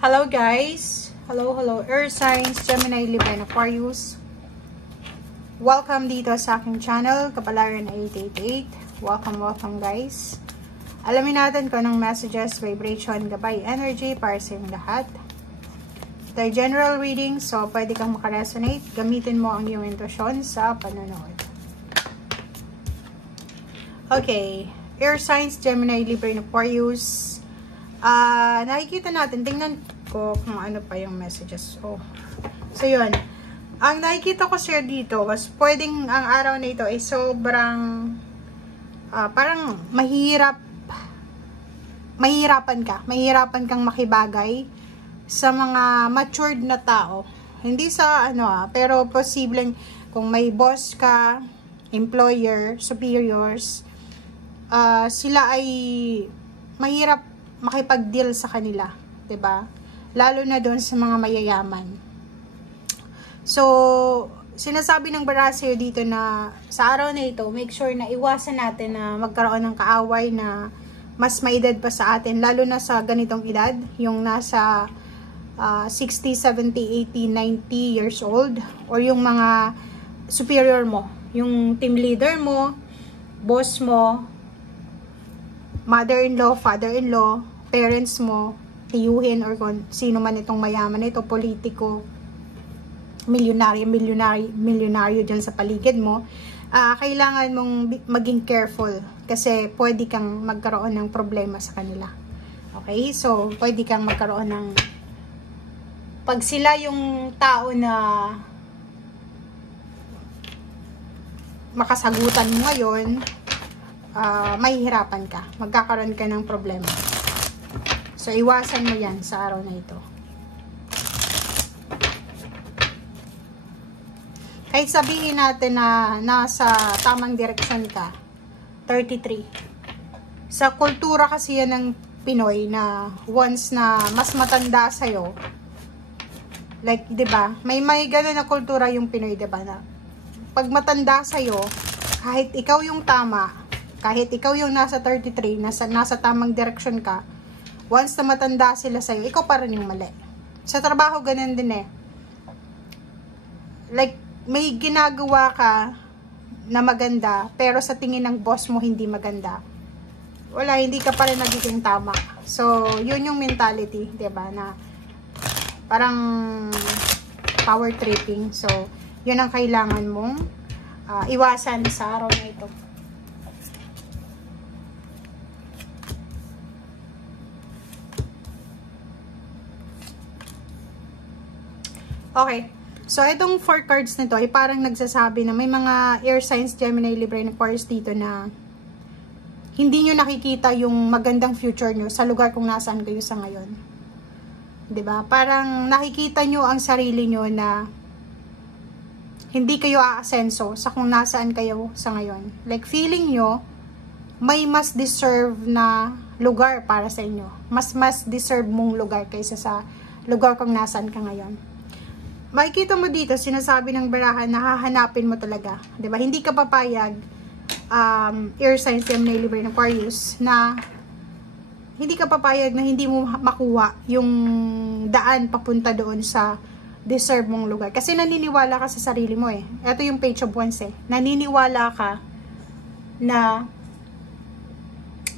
Hello guys! Hello Earth Signs, Gemini, Libra, and Aquarius. Welcome dito sa aking channel, Kapalaran 888. Welcome guys. Alamin natin kung anong messages, vibration, gabay, energy para sa inyong lahat. Ito ay general reading, so pwede kang makaresonate. Gamitin mo ang iyong intuition sa panonood. Okay, Earth Signs, Gemini, Libra, and Aquarius. Nakikita natin, tingnan ko kung ano pa yung messages. So yun, ang nakikita ko sir dito was pwedeng ang araw na ito ay sobrang parang mahirapan kang makibagay sa mga matured na tao. Hindi sa pero posibleng kung may boss ka, employer, superiors, sila ay mahirap makipag-deal sa kanila, 'di ba? Lalo na doon sa mga mayayaman. So, sinasabi ng Barasyo dito na sa araw na ito, make sure na iwasan natin na magkaroon ng kaaway na mas maedad pa sa atin, lalo na sa ganitong edad, yung nasa 60, 70, 80, 90 years old, or yung mga superior mo, yung team leader mo, boss mo, mother-in-law, father-in-law, parents mo, tiyuhin, or kung sino man itong mayaman ito, politiko, milyonaryo dyan sa paligid mo, kailangan mong maging careful kasi pwede kang magkaroon ng problema sa kanila. Okay? So, pwede kang magkaroon ng pag sila yung tao na makasagutan mo ngayon, mahihirapan ka. Magkakaroon ka ng problema. So, iwasan mo yan sa araw na ito. Kahit sabihin natin na nasa tamang direksyon ka, 33. Sa kultura kasi yan ng Pinoy na once na mas matanda sa'yo, like, 'di ba? May gano'n na kultura yung Pinoy, 'di ba? Na pag matanda sa'yo, kahit ikaw yung tama, kahit ikaw yung nasa 33, nasa tamang direksyon ka, once na matanda sila sa'yo, ikaw pa rin yung mali. Sa trabaho, ganun din eh. Like, may ginagawa ka na maganda, pero sa tingin ng boss mo hindi maganda. Wala, hindi ka pa rin nagiging tama. So, yun yung mentality, diba? Na parang power tripping. So, yun ang kailangan mong iwasan sa araw na ito. Okay. So, itong 4 cards nito ay parang nagsasabi na may mga air signs, Gemini, Libra, and Aquarius dito na hindi nyo nakikita yung magandang future nyo sa lugar kung nasaan kayo sa ngayon. 'Di ba? Parang nakikita nyo ang sarili nyo na hindi kayo aasenso sa kung nasaan kayo sa ngayon. Like, feeling nyo may mas deserve na lugar para sa inyo. Mas deserve mong lugar kaysa sa lugar kung nasaan ka ngayon. Makikita mo dito, sinasabi ng barahan na hahanapin mo talaga. 'Di ba? Hindi ka papayag, air signs, Gemini, Libra, and Aquarius, na hindi ka papayag na hindi mo makuha yung daan papunta doon sa deserve mong lugar. Kasi naniniwala ka sa sarili mo eh. Ito yung Page of Wands eh. Naniniwala ka na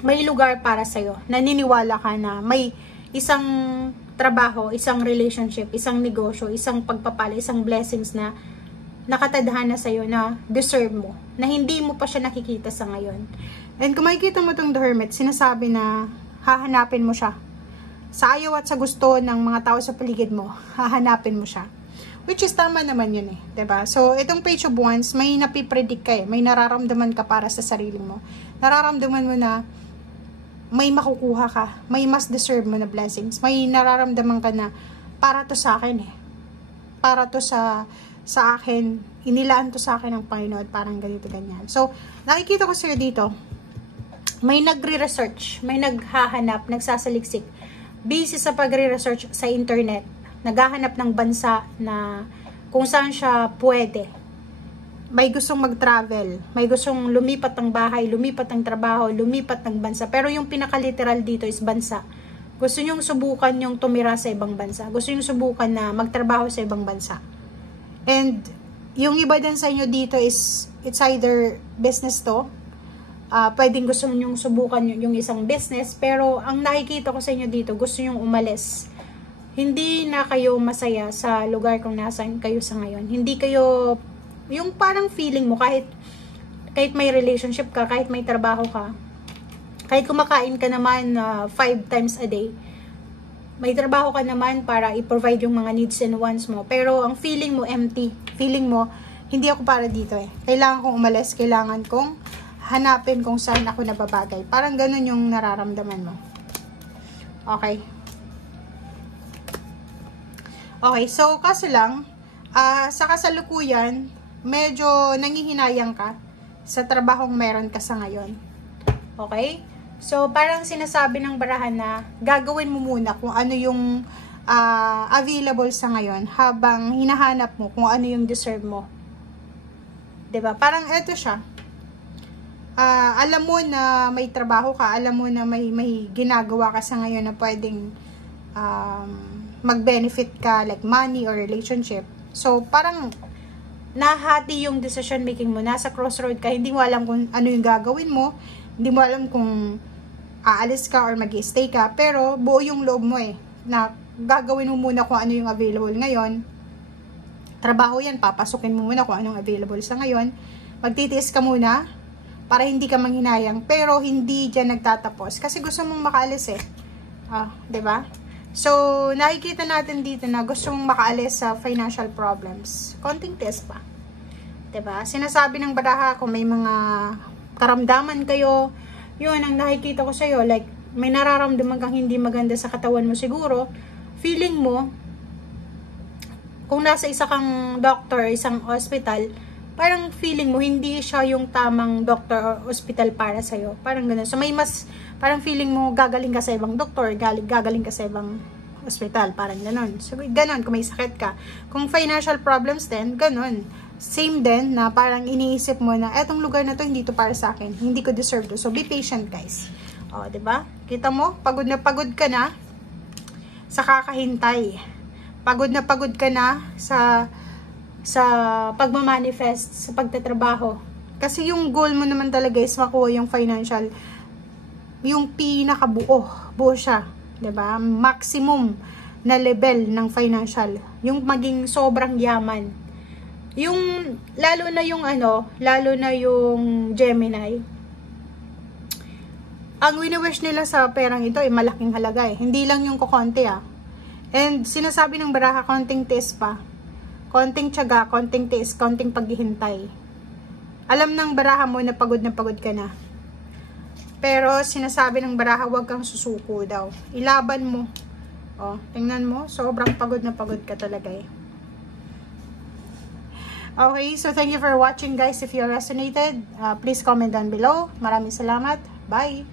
may lugar para sa'yo. Naniniwala ka na may isang trabaho, isang relationship, isang negosyo, isang pagpapala, isang blessings na nakatadhana sa'yo na deserve mo, na hindi mo pa siya nakikita sa ngayon. And kung makikita mo itong The Hermit, sinasabi na hahanapin mo siya. Sa ayaw at sa gusto ng mga tao sa paligid mo, hahanapin mo siya. Which is tama naman yun eh, 'di ba? So, itong Page of Wands, may napipredict ka eh, may nararamdaman ka para sa sarili mo. Nararamdaman mo na may makukuha ka, may mas deserve mo na blessings, may nararamdaman ka na para to sa akin eh. Para to sa akin, inilaan to sa akin ng Panginoon, parang ganito ganyan. So, nakikita ko sir dito, may nagre-research, may naghahanap, nagsasaliksik, busy sa pagre-research sa internet, naghahanap ng bansa na kung saan siya pwede. May gustong mag-travel, may gustong lumipat ng bahay, lumipat ng trabaho, lumipat ng bansa. Pero yung pinaka-literal dito is bansa. Gusto nyong subukan yung tumira sa ibang bansa. Gusto nyong subukan na magtrabaho sa ibang bansa. And yung iba din sa inyo dito is, it's either business to. Pwedeng gusto nyong subukan yung isang business. Pero ang nakikita ko sa inyo dito, gusto nyong umalis. Hindi na kayo masaya sa lugar kung nasaan kayo sa ngayon. Hindi kayo, yung parang feeling mo, kahit may relationship ka, kahit may trabaho ka, kahit kumakain ka naman 5 times a day, may trabaho ka naman para i-provide yung mga needs and wants mo. Pero ang feeling mo empty. Feeling mo, hindi ako para dito eh. Kailangan kong umalis, kailangan kong hanapin kung saan ako nababagay. Parang ganun yung nararamdaman mo. Okay. Okay, so kaso lang, sa kasalukuyan, medyo nangihinayang ka sa trabahong meron ka sa ngayon. Okay? So, parang sinasabi ng barahan na gagawin mo muna kung ano yung available sa ngayon habang hinahanap mo kung ano yung deserve mo. 'Di ba? Parang eto siya. Alam mo na may trabaho ka, alam mo na may ginagawa ka sa ngayon na pwedeng mag-benefit ka, like money or relationship. So, parang nahati yung decision making mo. Nasa crossroad ka, hindi mo alam kung ano yung gagawin mo, hindi mo alam kung aalis ka or mag-stay ka, pero buo yung loob mo eh, na gagawin mo muna kung ano yung available ngayon. Trabaho yan, papasukin mo muna kung anong available sa ngayon. Magtitiis ka muna, para hindi ka manghinayang, pero hindi dyan nagtatapos. Kasi gusto mong makaalis eh. 'Di ba? So, nakikita natin dito na gusto mong makaalis sa financial problems. Konting test pa. 'Di ba? Sinasabi ng baraha kung may mga karamdaman kayo, yun ang nakikita ko sa'yo. Like, may nararamdaman kang hindi maganda sa katawan mo siguro. Feeling mo, kung nasa isa kang doctor, isang hospital, parang feeling mo, hindi siya yung tamang doctor or hospital para sa'yo. Parang gano'n. So, may mas, parang feeling mo, gagaling ka sa ibang doctor, gagaling ka sa ibang hospital. Parang gano'n. So, gano'n, kung may sakit ka. Kung financial problems din, gano'n. Same din, na parang iniisip mo na, etong lugar na to, hindi to para sa akin. Hindi ko deserve to. So, be patient, guys. O, diba? Kita mo, pagod na pagod ka na sa kakahintay. Pagod na pagod ka na sa pagmamanifest, sa pagtatrabaho. Kasi yung goal mo naman talaga is makuha yung financial, yung pinakabuo. Buo siya. 'Di ba? Maximum na level ng financial. Yung maging sobrang yaman. Yung, lalo na yung Gemini, ang wini-wish nila sa perang ito ay malaking halaga eh. Hindi lang yung kukonti ah. And sinasabi ng baraha, konting tiis pa. Konting tiyaga, konting tiis, konting paghihintay. Alam ng baraha mo na pagod ka na. Pero sinasabi ng baraha, huwag kang susuko daw. Ilaban mo. O, tingnan mo, sobrang pagod ka talaga eh. Okay, so thank you for watching guys. If you resonated, please comment down below. Maraming salamat. Bye!